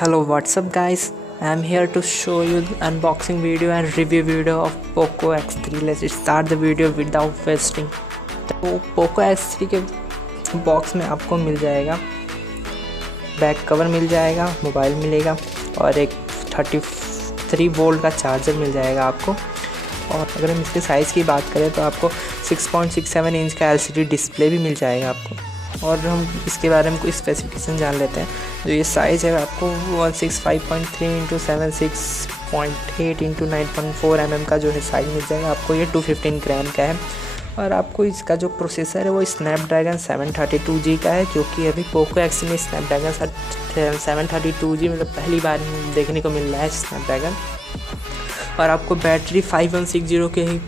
Hello, what's up guys? I'm here to show you the unboxing video and review video of Poco X3. Let's start the video without wasting. तो Poco X3 के box में आपको मिल जाएगा back cover, मिल जाएगा mobile मिलेगा और एक 33 volt का चार्जर मिल जाएगा आपको। और अगर हम इसके साइज़ की बात करें तो आपको 6.67 इंच का LCD डिस्प्ले भी मिल जाएगा आपको। और हम इसके बारे में कुछ स्पेसिफिकेशन जान लेते हैं। जो ये साइज़ है आपको 165.3 × 76.8 × 9.4 mm का जो है साइज़ मिल जाएगा आपको। ये 215 ग्राम का है। और आपको इसका जो प्रोसेसर है वो स्नैपड्रैगन 732G का है, जो कि अभी पोको एक्स में स्नैपड्रैगन 732G मतलब पहली बार देखने को मिल रहा है स्नैपड्रैगन। और आपको बैटरी 5160 के ही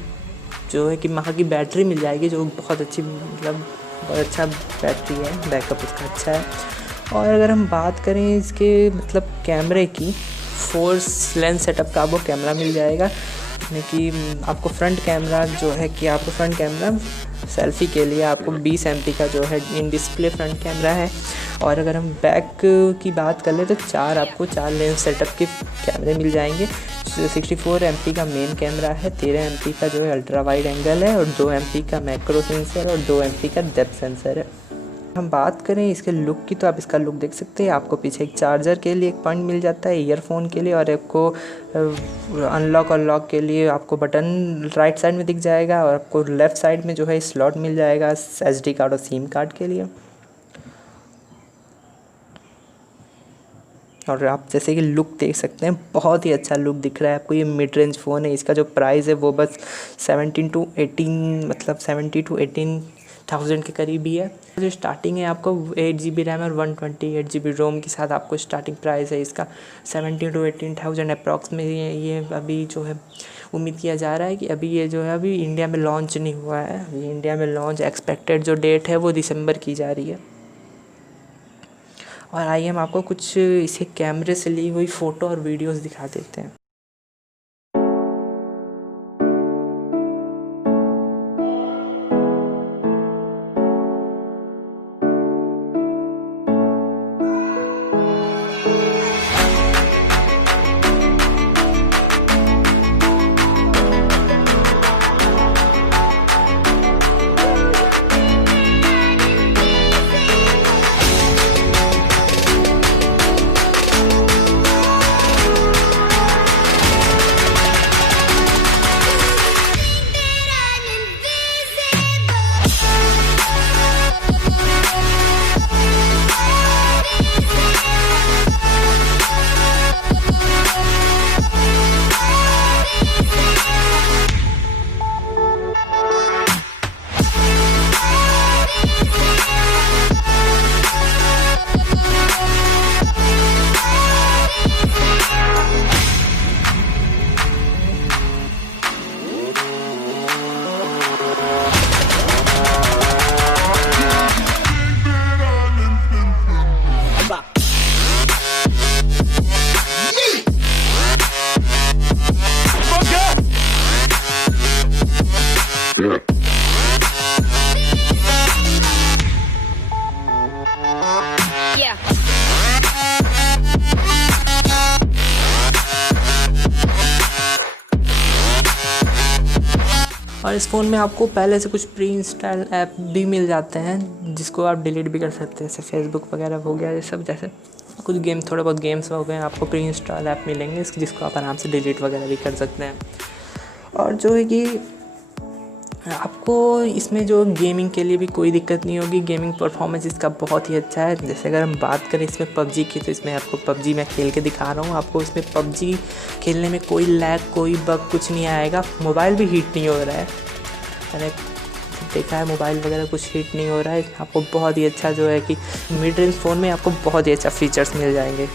जो है कि वहाँ की बैटरी मिल जाएगी, जो बहुत अच्छी मतलब बहुत अच्छा बैटरी है, बैकअप उसका अच्छा है। और अगर हम बात करें इसके मतलब कैमरे की, 4 लेंस सेटअप का आपको कैमरा मिल जाएगा, जिसमें कि आपको फ्रंट कैमरा जो है कि आपको फ्रंट कैमरा सेल्फ़ी के लिए आपको 20 MP का जो है इन डिस्प्ले फ्रंट कैमरा है। और अगर हम बैक की बात कर ले तो आपको 4 लेंस सेटअप के कैमरे मिल जाएंगे। 64 MP का मेन कैमरा है, 13 MP का जो है अल्ट्रा वाइड एंगल है और 2 MP का मैक्रो सेंसर और 2 MP का डेप्थ सेंसर है। हम बात करें इसके लुक की तो आप इसका लुक देख सकते हैं। आपको पीछे एक चार्जर के लिए एक पॉइंट मिल जाता है, ईयरफोन के लिए, और आपको अनलॉक और लॉक के लिए आपको बटन राइट साइड में दिख जाएगा। और आपको लेफ़्ट साइड में जो है स्लॉट मिल जाएगा SD कार्ड और सिम कार्ड के लिए। और आप जैसे कि लुक देख सकते हैं, बहुत ही अच्छा लुक दिख रहा है आपको। ये मिड रेंज फ़ोन है। इसका जो प्राइस है वो बस 17 to 18 मतलब 70 to 18,000 के करीब ही है। जो स्टार्टिंग है आपको 8GB रैम और 128GB रोम के साथ आपको स्टार्टिंग प्राइस है इसका 17 to 18,000 अप्रॉक्स में। ये अभी जो है उम्मीद किया जा रहा है कि अभी ये जो है अभी इंडिया में लॉन्च नहीं हुआ है। अभी इंडिया में लॉन्च एक्सपेक्टेड जो डेट है वो दिसंबर की जा रही है। और आइए हम आपको कुछ इसे कैमरे से ली हुई फ़ोटो और वीडियोस दिखा देते हैं। और इस फ़ोन में आपको पहले से कुछ प्री इंस्टॉल ऐप भी मिल जाते हैं, जिसको आप डिलीट भी कर सकते हैं, जैसे फेसबुक वगैरह हो गया, ये सब जैसे कुछ गेम, थोड़े बहुत गेम्स हो गए, आपको प्री इंस्टॉल ऐप मिलेंगे जिसको आप आराम से डिलीट वगैरह भी कर सकते हैं। और जो है कि आपको इसमें जो गेमिंग के लिए भी कोई दिक्कत नहीं होगी। गेमिंग परफॉर्मेंस इसका बहुत ही अच्छा है। जैसे अगर हम बात करें इसमें PUBG की, तो इसमें आपको PUBG मैं खेल के दिखा रहा हूँ। आपको इसमें PUBG खेलने में कोई लैग, कोई बग कुछ नहीं आएगा। मोबाइल भी हीट नहीं हो रहा है, मैंने देखा है मोबाइल वगैरह कुछ हीट नहीं हो रहा है। आपको बहुत ही अच्छा जो है कि मिड रेंज फ़ोन में आपको बहुत ही अच्छा फीचर्स मिल जाएंगे।